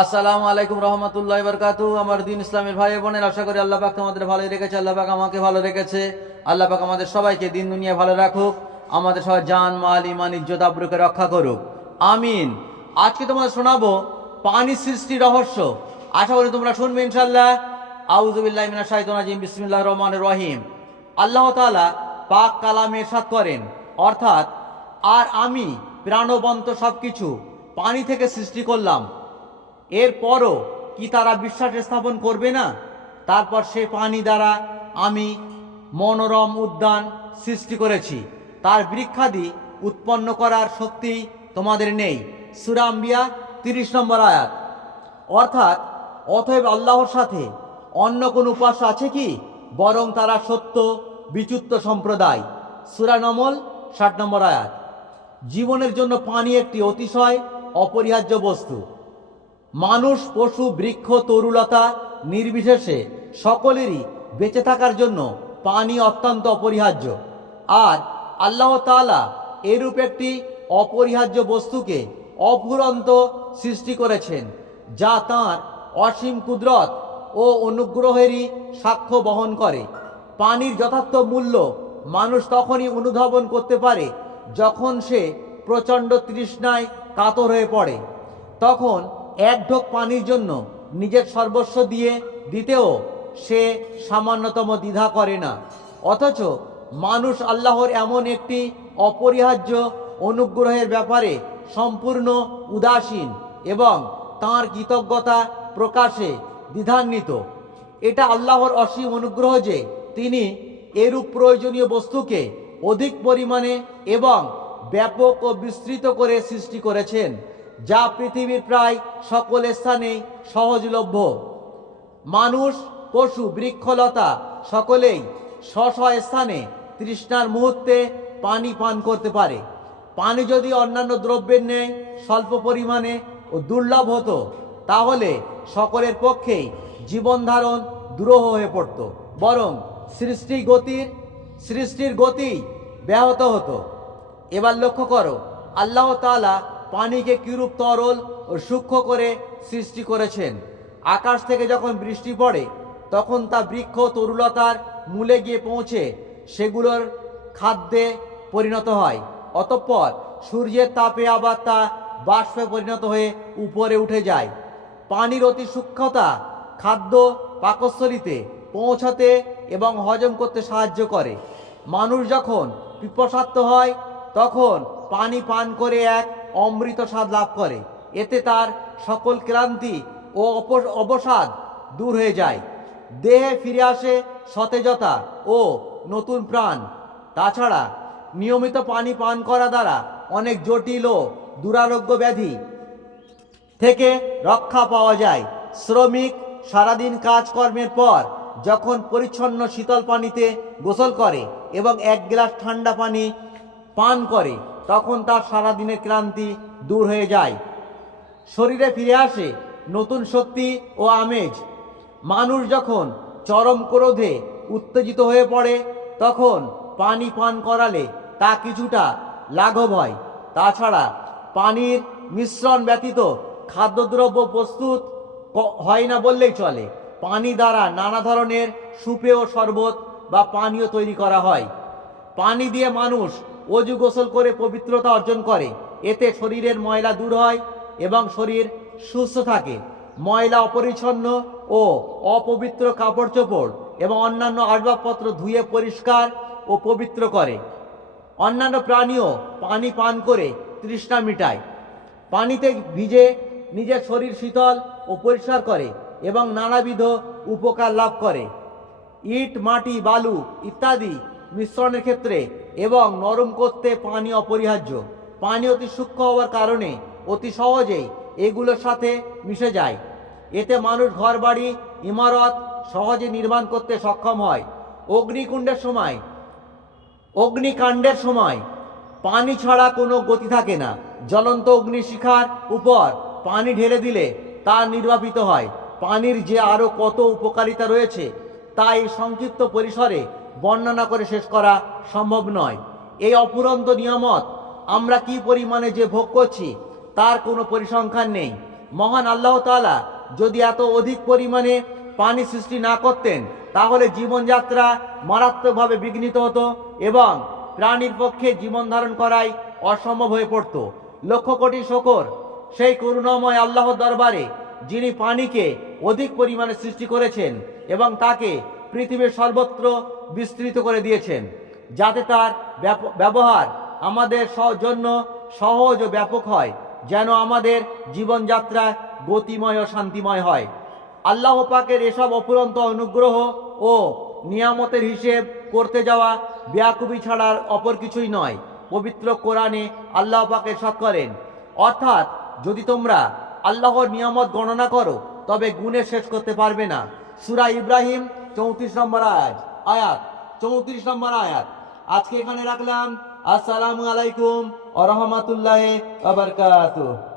আসসালামু আলাইকুম রহমতুল্লাহ বরকাতু আমার দিন ইসলামের ভাই বোনের আশা করি আল্লাহ পাক তোমাদের ভালোই রেখেছে, আল্লাহ পাক আমাকে ভালো রেখেছে। আল্লাহ পাক আমাদের সবাইকে দিন দুনিয়া ভালো রাখুক, আমাদের সবাই জান, মাল ইমান ইজ্জত, আব্রুকে রক্ষা করুক। আমিন। আজকে তোমাদের শোনাবো পানি সৃষ্টি রহস্য। আশা করি তোমরা শুনবে ইনশাল্লাহ আউজুবিল্লাহ মিনাশ শাইতানির রাজিম, বিসমিল্লাহির রহমানির রহিম। আল্লাহ তাআলা পাক কালামে ইরশাদ করেন, অর্থাৎ, আর আমি প্রাণবন্ত সবকিছু পানি থেকে সৃষ্টি করলাম এরপরও কি তারা বিশ্বাস স্থাপন করবে না? তারপর সে পানি দ্বারা আমি মনোরম উদ্যান সৃষ্টি করেছি। তার বৃক্ষাদি উৎপন্ন করার শক্তি তোমাদের নেই। সুরাম্বিয়া তিরিশ নম্বর আয়াত। অর্থাৎ, অতএব আল্লাহর সাথে অন্য কোন উপাস আছে কি? বরং তারা সত্য বিচুত্ত সম্প্রদায়। সুরানমল ষাট নম্বর আয়াত। জীবনের জন্য পানি একটি অতিশয় অপরিহার্য বস্তু। মানুষ, পশু, বৃক্ষ, তরুলতা নির্বিশেষে সকলেরই বেঁচে থাকার জন্য পানি অত্যন্ত অপরিহার্য। আর আল্লাহ তাআলা এরূপ একটি অপরিহার্য বস্তুকে অফুরন্ত সৃষ্টি করেছেন, যা তাঁর অসীম কুদরত ও অনুগ্রহেরই সাক্ষ্য বহন করে। পানির যথার্থ মূল্য মানুষ তখনই অনুধাবন করতে পারে যখন সে প্রচণ্ড তৃষ্ণায় কাতর হয়ে পড়ে। তখন এক ঢোক পানির জন্য নিজের সর্বস্ব দিয়ে দিতেও সে সামান্যতম দ্বিধা করে না। অথচ মানুষ আল্লাহর এমন একটি অপরিহার্য অনুগ্রহের ব্যাপারে সম্পূর্ণ উদাসীন এবং তাঁর কৃতজ্ঞতা প্রকাশে দ্বিধান্বিত। এটা আল্লাহর অসীম অনুগ্রহ যে তিনি এরূপ প্রয়োজনীয় বস্তুকে অধিক পরিমাণে এবং ব্যাপক ও বিস্তৃত করে সৃষ্টি করেছেন। যা পৃথিবীর প্রায় সকল স্থানেই সহজলভ্য। মানুষ, পশু, বৃক্ষলতা সকলেই স্ব স্থানে তৃষ্ণার মুহূর্তে পানি পান করতে পারে। পানি যদি অন্যান্য দ্রব্যের ন্যায় স্বল্প পরিমাণে ও দুর্লভ হতো, তাহলে সকলের পক্ষেই জীবন ধারণ দুরূহ হয়ে পড়ত। বরং সৃষ্টি গতির, সৃষ্টির গতি ব্যাহত হতো। এবার লক্ষ্য করো, আল্লাহ তাআলা পানিকে কিরূপ তরল ও সূক্ষ্ম করে সৃষ্টি করেছেন। আকাশ থেকে যখন বৃষ্টি পড়ে, তখন তা বৃক্ষ তরুলতার মূলে গিয়ে পৌঁছে, সেগুলোর খাদ্যে পরিণত হয়। অতঃপর সূর্যের তাপে আবার তা বাষ্পে পরিণত হয়ে উপরে উঠে যায়। পানির অতি সূক্ষ্মতা খাদ্য পাকস্থলিতে পৌঁছাতে এবং হজম করতে সাহায্য করে। মানুষ যখন পিপাসার্থ হয়, তখন পানি পান করে এক অমৃত স্বাদ লাভ করে। এতে তার সকল ক্লান্তি ও অবসাদ দূর হয়ে যায়। দেহে ফিরে আসে সতেজতা ও নতুন প্রাণ। তাছাড়া নিয়মিত পানি পান করা দ্বারা অনেক জটিল ও দুরারোগ্য ব্যাধি থেকে রক্ষা পাওয়া যায়। শ্রমিক সারাদিন কাজকর্মের পর যখন পরিচ্ছন্ন শীতল পানিতে গোসল করে এবং এক গ্লাস ঠান্ডা পানি পান করে তখন তার সারাদিনের ক্লান্তি দূর হয়ে যায়। শরীরে ফিরে আসে নতুন শক্তি ও আমেজ। মানুষ যখন চরম ক্রোধে উত্তেজিত হয়ে পড়ে, তখন পানি পান করালে তা কিছুটা লাঘব হয়। তাছাড়া পানির মিশ্রণ ব্যতীত খাদ্যদ্রব্য প্রস্তুত হয় না বললেই চলে। পানি দ্বারা নানা ধরনের সুপেয় শরবত বা পানীয় তৈরি করা হয়। পানি দিয়ে মানুষ অজু গোসল করে পবিত্রতা অর্জন করে। এতে শরীরের ময়লা দূর হয় এবং শরীর সুস্থ থাকে। ময়লা অপরিচ্ছন্ন ও অপবিত্র কাপড় চোপড় এবং অন্যান্য আসবাবপত্র ধুয়ে পরিষ্কার ও পবিত্র করে। অন্যান্য প্রাণীও পানি পান করে তৃষ্ণা মিটায়। পানিতে ভিজে নিজের শরীর শীতল ও পরিষ্কার করে এবং নানাবিধ উপকার লাভ করে। ইট, মাটি, বালু ইত্যাদি মিশ্রণের ক্ষেত্রে এবং নরম করতে পানি অপরিহার্য। পানি অতি সূক্ষ্ম হওয়ার কারণে অতি সহজেই এগুলোর সাথে মিশে যায়। এতে মানুষ ঘরবাড়ি, ইমারত সহজে নির্মাণ করতে সক্ষম হয়। অগ্নিকুণ্ডের সময়, অগ্নিকাণ্ডের সময় পানি ছাড়া কোনো গতি থাকে না। জ্বলন্ত অগ্নিশিখার উপর পানি ঢেলে দিলে তা নির্বাপিত হয়। পানির যে আরও কত উপকারিতা রয়েছে, তা এই সংক্ষিপ্ত পরিসরে বর্ণনা করে শেষ করা সম্ভব নয়। এই অপুরন্ত নিয়ামত আমরা কি পরিমাণে যে ভোগ করছি, তার কোনো পরিসংখ্যান নেই। মহান আল্লাহ তাআলা যদি এত অধিক পরিমাণে পানি সৃষ্টি না করতেন, তাহলে জীবনযাত্রা মারাত্মকভাবে বিঘ্নিত হতো এবং প্রাণীর পক্ষে জীবন ধারণ করাই অসম্ভব হয়ে পড়ত। লক্ষ কোটি শকর সেই করুণাময় আল্লাহর দরবারে যিনি পানিকে অধিক পরিমাণে সৃষ্টি করেছেন এবং তাকে পৃথিবীর সর্বত্র বিস্তৃত করে দিয়েছেন, যাতে তার ব্যবহার আমাদের জন্য সহজ ও ব্যাপক হয়, যেন আমাদের জীবনযাত্রা গতিময় ও শান্তিময় হয়। আল্লাহ পাকের এসব অপুরন্ত অনুগ্রহ ও নিয়ামতের হিসেব করতে যাওয়া বেয়াকুবি ছাড়ার অপর কিছুই নয়, পবিত্র কোরআনে আল্লাহ পাক এরশাদ করেন। অর্থাৎ, যদি তোমরা আল্লাহর নিয়ামত গণনা করো, তবে গুণে শেষ করতে পারবে না। সুরা ইব্রাহিম চৌত্রিশ নম্বর আয়াত আয়াত চৌত্রিশ নম্বর আয়াত। আজকে এখানে রাখলাম আসসালামু আলাইকুম আ আবরকাতুহ